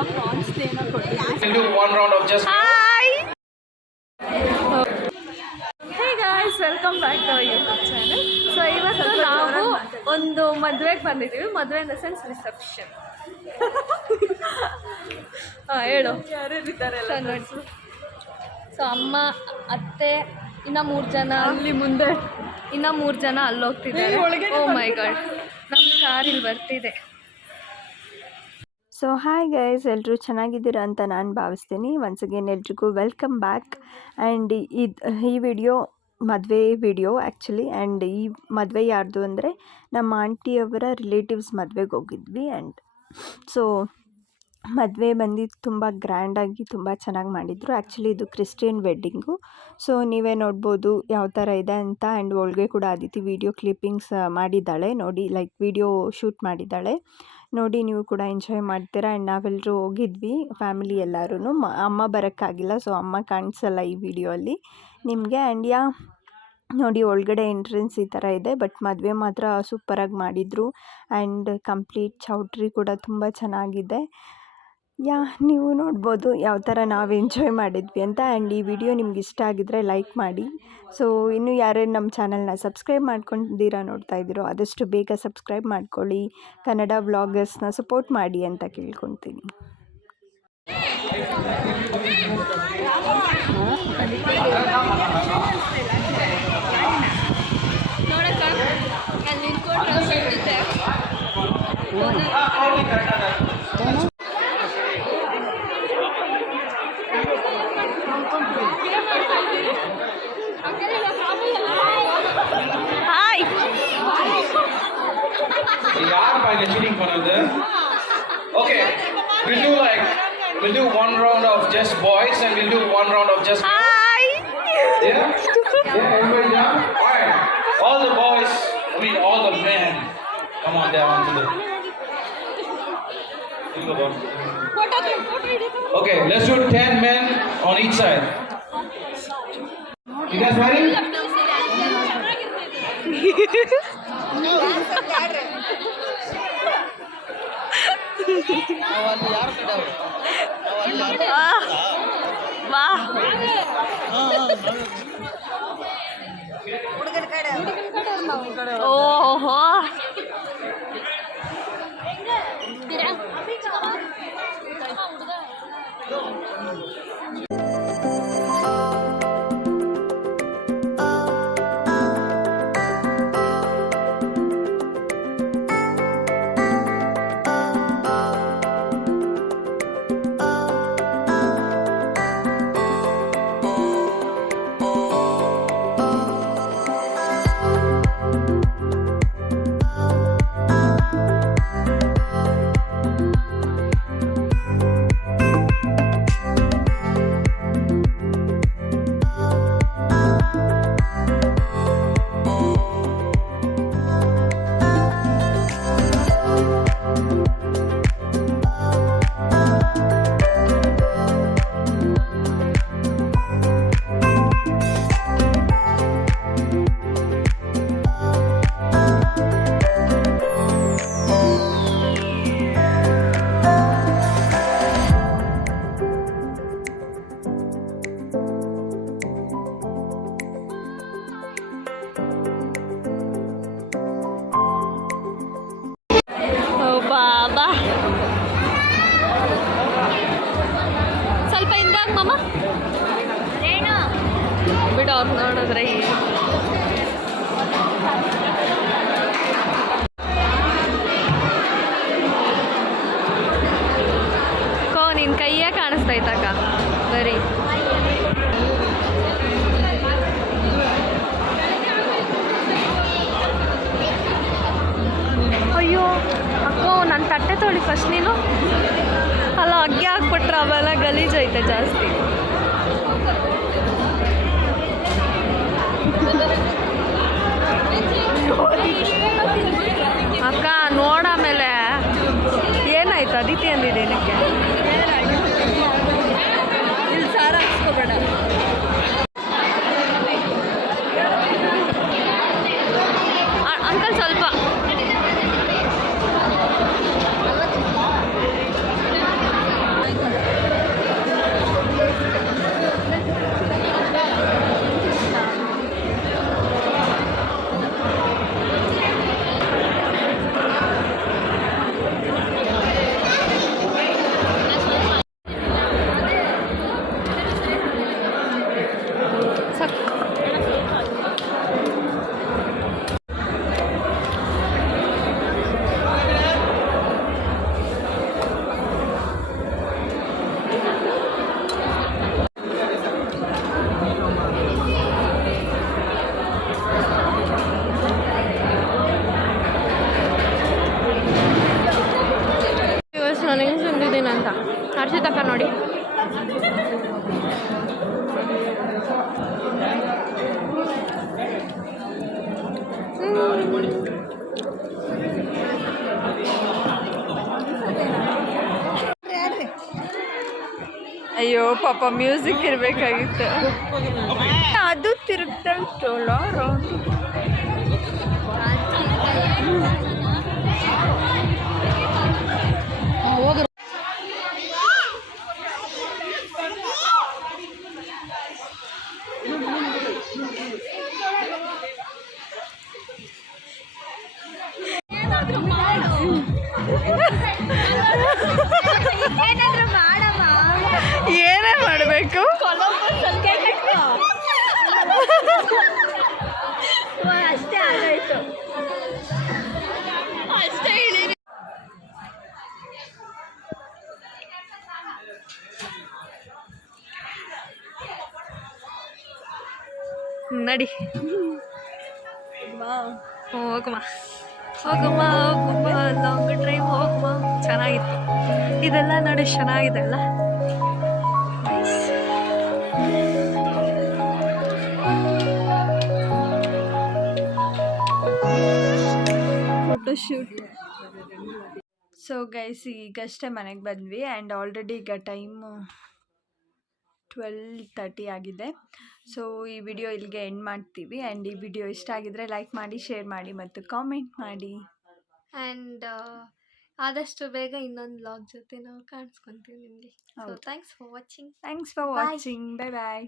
We'll do one round of just. Hi hey guys, welcome back to YouTube channel. So ಇವತ್ತು ನಾವು ಒಂದು ಮದುವೆಗೆ ಬಂದಿದ್ದೀವಿ. ಮದುವೆ ಇನ್ ದ ಸೆನ್ಸ್ ರಿಸೆಪ್ಷನ್. ಹಾಂ ಹೇಳು, ಯಾರ್ಯಾರಿದ್ದಾರೆಲ್ಲ ನೋಡಿ. ಸೊ ಅಮ್ಮ, ಅತ್ತೆ, ಇನ್ನು 3 ಜನ ಅಲ್ಲಿ ಮುಂದೆ, ಇನ್ನು 3 ಜನ ಅಲ್ಲಿ ಹೋಗ್ತಿದ್ದಾರೆ. ಓ ಮೈ ಗಾಡ್, ನಮ್ಮ ಕಾರ್ ಇಲ್ಲಿ ಬರ್ತಿದೆ. ಸೊ ಹಾಯ್ ಗೈಸ್, ಎಲ್ಲರೂ ಚೆನ್ನಾಗಿದ್ದೀರಾ ಅಂತ ನಾನು ಭಾವಿಸ್ತೀನಿ. ಒನ್ಸ್ ಅಗೇನ್ ಎಲ್ರಿಗೂ ವೆಲ್ಕಮ್ ಬ್ಯಾಕ್. ಆ್ಯಂಡ್ ಈ ವಿಡಿಯೋ ಮದುವೆ ವಿಡಿಯೋ ಆ್ಯಕ್ಚುಲಿ. ಆ್ಯಂಡ್ ಈ ಮದುವೆ ಯಾರ್ದು ಅಂದರೆ ನಮ್ಮ ಆಂಟಿಯವರ ರಿಲೇಟಿವ್ಸ್ ಮದುವೆಗೆ ಹೋಗಿದ್ವಿ. ಆ್ಯಂಡ್ ಸೊ ಮದುವೆ ಬಂದಿದ್ದು ತುಂಬ ಗ್ರ್ಯಾಂಡಾಗಿ ತುಂಬ ಚೆನ್ನಾಗಿ ಮಾಡಿದರು. ಆ್ಯಕ್ಚುಲಿ ಇದು ಕ್ರಿಶ್ಚಿಯನ್ ವೆಡ್ಡಿಂಗು. ಸೊ ನೀವೇ ನೋಡ್ಬೋದು ಯಾವ ಥರ ಇದೆ ಅಂತ. ಆ್ಯಂಡ್ ಒಳಗೆ ಕೂಡ ಅದಿತಿ ವಿಡಿಯೋ ಕ್ಲಿಪ್ಪಿಂಗ್ಸ್ ಮಾಡಿದ್ದಾಳೆ ನೋಡಿ, ಲೈಕ್ ವಿಡಿಯೋ ಶೂಟ್ ಮಾಡಿದ್ದಾಳೆ ನೋಡಿ. ನೀವು ಕೂಡ ಎಂಜಾಯ್ ಮಾಡ್ತೀರಾ. ಆ್ಯಂಡ್ ನಾವೆಲ್ಲರೂ ಹೋಗಿದ್ವಿ ಫ್ಯಾಮಿಲಿ ಎಲ್ಲರೂ. ಅಮ್ಮ ಬರೋಕ್ಕಾಗಿಲ್ಲ, ಸೊ ಅಮ್ಮ ಕಾಣಿಸಲ್ಲ ಈ ವಿಡಿಯೋ ಅಲ್ಲಿ ನಿಮಗೆ. ಆ್ಯಂಡ್ ನೋಡಿ, ಒಳಗಡೆ ಎಂಟ್ರೆನ್ಸ್ ಈ ಥರ ಇದೆ. ಬಟ್ ಮದುವೆ ಮಾತ್ರ ಸೂಪರಾಗಿ ಮಾಡಿದರು. ಆ್ಯಂಡ್ ಕಂಪ್ಲೀಟ್ ಚೌಟ್ರಿ ಕೂಡ ತುಂಬ ಚೆನ್ನಾಗಿದೆ. ನೀವು ನೋಡ್ಬೋದು ಯಾವ ಥರ ನಾವು ಎಂಜಾಯ್ ಮಾಡಿದ್ವಿ ಅಂತ. ಆ್ಯಂಡ್ ಈ ವಿಡಿಯೋ ನಿಮ್ಗೆ ಇಷ್ಟ ಆಗಿದ್ದರೆ ಲೈಕ್ ಮಾಡಿ. ಸೊ ಇನ್ನೂ ಯಾರ್ಯಾರು ನಮ್ಮ ಚಾನಲ್ನ ಸಬ್ಸ್ಕ್ರೈಬ್ ಮಾಡ್ಕೊಂಡಿದ್ದೀರಾ ನೋಡ್ತಾ ಇದ್ದೀರೋ ಆದಷ್ಟು ಬೇಗ ಸಬ್ಸ್ಕ್ರೈಬ್ ಮಾಡ್ಕೊಳ್ಳಿ. ಕನ್ನಡ ವ್ಲಾಗರ್ಸ್ನ ಸಪೋರ್ಟ್ ಮಾಡಿ ಅಂತ ಕೇಳ್ಕೊತೀನಿ. Hi, Cheating fun of them. Okay, we'll do one round of just boys and we'll do one round of just. Hi. Yeah, everybody down. Alright, all the boys, all the men, come on down to the. Okay, let's do 10 men on each side. You guys ready? ವಾ, ಓಹೋ, ಬಾಬಾ, ಸ್ವಲ್ಪ ಹಿಂದಾಗ ಮಾಮ ಬಿಡು. ಅವ್ರು ನೋಡಿದ್ರೆ ನಿನ್ನ ಕೈಯೇ ಕಾಣಿಸ್ತೈತಕ್ಕ ಬರೀ. ಅಯ್ಯೋ ಅಕ್ಕೋ, ನನ್ನ ತಟ್ಟೆ ತೊಳಿ ಫಸ್ಟ್ ನೀನು. ಅಲ್ಲ, ಅಗ್ಗೆ ಹಾಕ್ಬಿಟ್ರೆ ಅವೆಲ್ಲ ಗಲೀಜೈತೆ ಜಾಸ್ತಿ. ಅಕ್ಕ ನೋಡಾಮೇಲೆ ಏನಾಯ್ತು ಅದಿತಿ ಅಂದಿದ್ದೇನಕ್ಕೆ? ಇಲ್ಲಿ ಸಾರ ಹಾಕ್ಸ್ಕೋಬೇಡ. ಅಂಕಲ್ ಸ್ವಲ್ಪ ಅಯ್ಯೋ ಪಾಪ ಮ್ಯೂಸಿಕ್ ಇರಬೇಕಾಗಿತ್ತು. ಅದು ತಿರುಗ್ತಾ ಇತ್ತಲ್ಲ ರೌಂಡ್. ಏನೇ ಮಾಡಬೇಕು? ಅಷ್ಟೇ ಆಗಾಯ್ತು. ಅಷ್ಟೇ ಹೇಳಿ. ನಡಿ ಹೋಗಮ್ಮ ಹೋಗಮ್ಮ ಹೋಗಮ್ಮ ಲಾಂಗ್ ಡ್ರೈವ್ ಹೋಗಮ್ಮ. ಚೆನ್ನಾಗಿತ್ತು ಇದೆಲ್ಲ ನೋಡಿ, ಚೆನ್ನಾಗಿದೆ ಅಲ್ಲ. ಫೋಟೋಶೂಟ್. ಸೊ ಗೈಸ್, ಈಗಷ್ಟೇ ಮನೆಗೆ ಬಂದ್ವಿ ಆ್ಯಂಡ್ ಆಲ್ರೆಡಿ ಈಗ ಟೈಮು 12:30 ಆಗಿದೆ. ಸೊ ಈ ವಿಡಿಯೋ ಇಲ್ಲಿಗೆ ಎಂಡ್ ಮಾಡ್ತೀವಿ. ಆ್ಯಂಡ್ ಈ ವಿಡಿಯೋ ಇಷ್ಟ ಆಗಿದ್ರೆ ಲೈಕ್ ಮಾಡಿ, ಶೇರ್ ಮಾಡಿ ಮತ್ತು ಕಾಮೆಂಟ್ ಮಾಡಿ. ಆ್ಯಂಡ್ ಆದಷ್ಟು ಬೇಗ ಇನ್ನೊಂದು ವ್ಲಾಗ್ ಜೊತೆ ನಾವು ಕಾಣಿಸ್ಕೊತೀವಿ ನಿಮಗೆ. So thanks for watching. Thanks for watching. Bye bye.